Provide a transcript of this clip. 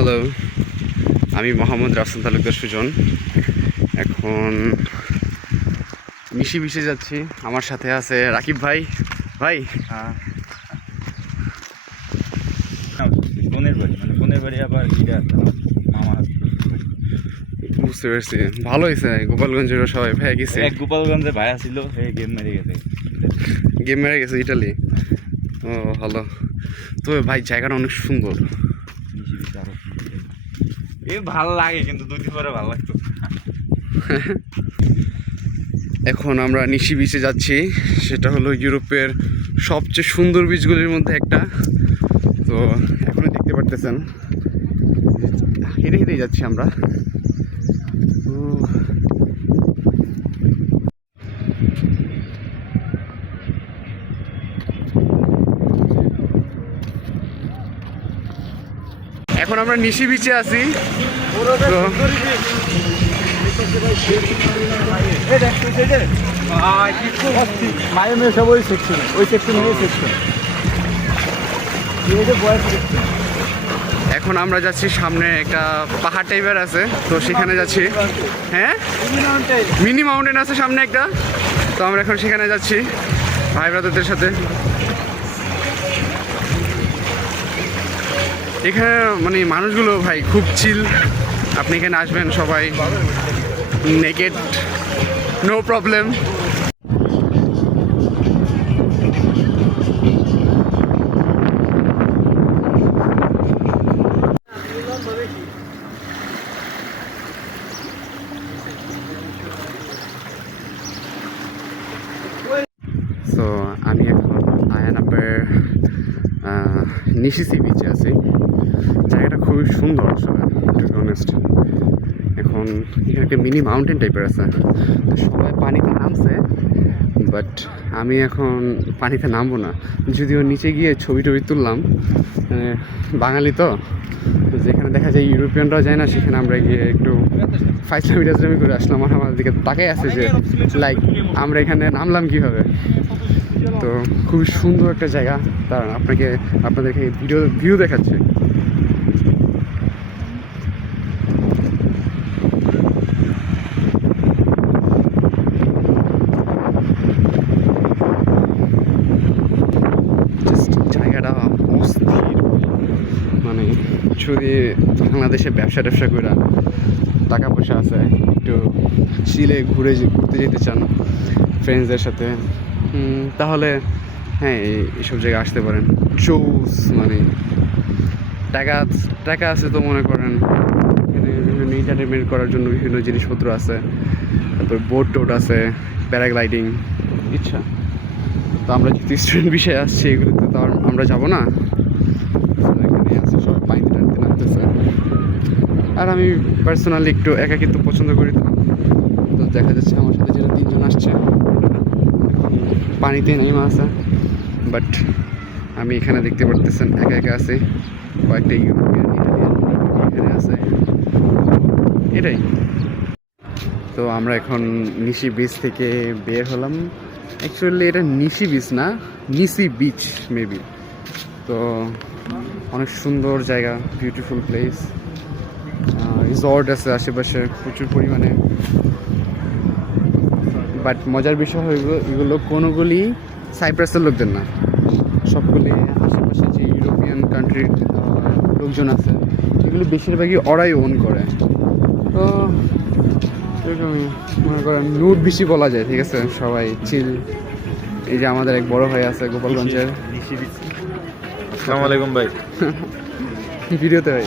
Hello, আমি মোহাম্মদ রাসেল তালুকদার সুজন। এখন নিশি বিচে যাচ্ছি। আমার সাথে আছে রাকিব ভাই। ভাই বোনের বাড়ি, মানে বোনের বাড়ি আবার মামা। বুঝতে পারছি, ভালো হয়েছে। গোপালগঞ্জেরও সবাই ভাই গেছে। এক গোপালগঞ্জে ভাইয়া ছিল, এই গেম মেরে গেছে। গেম মেরে গেছে ইটালি। ও ভালো। তো ভাই জায়গাটা অনেক সুন্দর। ভালো লাগে, কিন্তু 2 দিন পরে ভালো লাগতো। এখন আমরা নিশি বিচে যাচ্ছি। সেটা হলো ইউরোপের সবচেয়ে সুন্দর বিচগুলির মধ্যে একটা। তো এখনই দেখতে পারতেছেন, হেঁটে হেঁটেই যাচ্ছি আমরা। এখন আমরা নিশি বিচে আছি। তো এখন আমরা যাচ্ছি, সামনে একটা পাহাড় টাইপের আছে, তো সেখানে যাচ্ছি। হ্যাঁ, মিনি মাউন্টেন আছে সামনে একটা, তো আমরা এখন সেখানে যাচ্ছি ভাই ব্রাদারদের সাথে। এখানে মানে মানুষগুলো ভাই খুব চিল। আপনি এখানে আসবেন সবাই নেকেড, নো প্রবলেম। সো আমি এখন আয়ানাপের নিশি সি বিচে আছি। জায়গাটা খুবই সুন্দর আসলে, টু বি অনেস্ট। এখন এখানে একটা মিনি মাউন্টেন টাইপের আছে, তো সবাই পানিতে নামছে, বাট আমি এখন পানিতে নামবো না। যদিও নিচে গিয়ে ছবি টবি তুললাম, বাঙালি তো, যেখানে দেখা যায় ইউরোপিয়ানরাও যায় না, সেখানে আমরা গিয়ে একটু ফাইজলামি করে আসলাম। আর আমাদের দিকে তাকাই আছে যে লাইক আমরা এখানে নামলাম কীভাবে। তো খুবই সুন্দর একটা জায়গা। দাঁড়ান আপনাদেরকে ভিউ দেখাচ্ছে। জায়গাটা অস্থির। মানে যদি বাংলাদেশে ব্যবসা করে টাকা পয়সা আছে, একটু চিলে ঘুরতে যেতে চান ফ্রেন্ডসদের সাথে, তাহলে হ্যাঁ এইসব জায়গায় আসতে পারেন। চৌস মানে টাকা আছে তো মনে করেন এখানে বিভিন্ন এন্টারটেনমেন্ট করার জন্য বিভিন্ন জিনিসপত্র আছে। তারপর বোট আছে, প্যারাগ্লাইডিং ইচ্ছা। তো আমরা যেহেতু স্টুডেন্ট বিষয়ে আসছি, এগুলোতে তো আমরা যাবো না। এখানে আছে সবাই পানিতে টানতে নামতেছে। আর আমি পার্সোনালি একটু একাকিত্ব পছন্দ করি, তো দেখা যাচ্ছে আমার সাথে যেটা 3 জন আসছে পানিতে নেমে আছে। বাট আমি এখানে দেখতে পারতেছেন একা আছি, কয়েকটা ইউরোপিয়ান এখানে আছে, এটাই। তো আমরা এখন নিশি বিচ থেকে বের হলাম। অ্যাকচুয়ালি এটা নিশি বিচ না, নিশি বিচ মেবি। তো অনেক সুন্দর জায়গা, বিউটিফুল প্লেস। রিসর্ট আছে আশেপাশে প্রচুর পরিমাণে। বাট মজার বিষয় হইল এগুলো কোনোগুলি সাইপ্রাসের লোকদের না, সবগুলি আশেপাশে যে ইউরোপিয়ান কান্ট্রির লোকজন আছে, এগুলো বেশিরভাগই ওরাই ওন করে। তো এরকমই মনে করেন নুট বেশি বলা যায়, ঠিক আছে, সবাই চিল। এই যে আমাদের এক বড় ভাই আছে গোপালগঞ্জের। আসসালামু আলাইকুম ভাই। ভিডিওতে ভাই